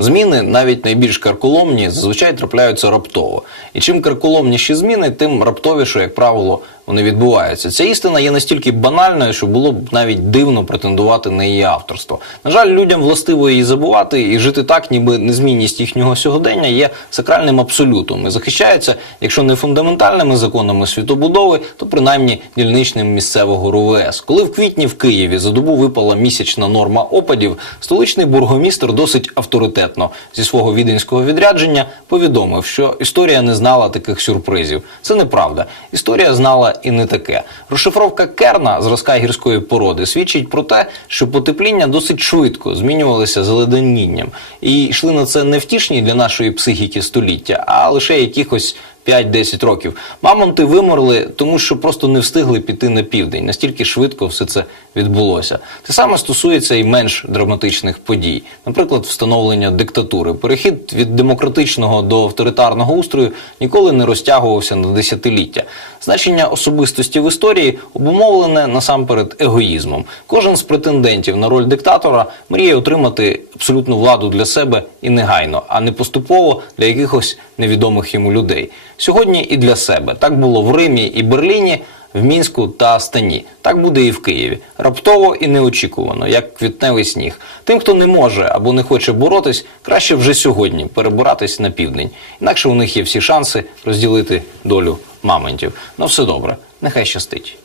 Зміни, навіть найбільш карколомні, зазвичай трапляються раптово. І чим карколомніші зміни, тим раптовіше, як правило, вони відбуваються. Ця істина є настільки банальною, що було б навіть дивно претендувати на її авторство. На жаль, людям властиво її забувати і жити так, ніби незмінність їхнього сьогодення є сакральним абсолютом і захищається, якщо не фундаментальними законами світобудови, то принаймні дільничним місцевого РУВС. Коли в квітні в Києві за добу випала місячна норма опадів, столичний бургомістр досить авторитетно зі свого віденського відрядження повідомив, що історія не знала таких сюрпризів. Це неправда. Історія знала і не таке. Розшифровка керна зразка гірської породи свідчить про те, що потепління досить швидко змінювалися заледенінням, і йшли на це не втішні для нашої психіки століття, а лише якихось 5-10 років. Мамонти вимерли, тому що просто не встигли піти на південь. Настільки швидко все це відбулося. Те саме стосується і менш драматичних подій, наприклад, встановлення диктатури. Перехід від демократичного до авторитарного устрою ніколи не розтягувався на десятиліття. Значення особистості в історії обумовлене насамперед егоїзмом. Кожен з претендентів на роль диктатора мріє отримати абсолютну владу для себе і негайно, а не поступово для якихось невідомих йому людей. Сьогодні і для себе так було в Римі і Берліні. В Мінську та Астані так буде і в Києві раптово і неочікувано, як квітневий сніг. Тим, хто не може або не хоче боротись, краще вже сьогодні перебиратись на південь. Інакше у них є всі шанси розділити долю мамонтів. Ну все добре, нехай щастить.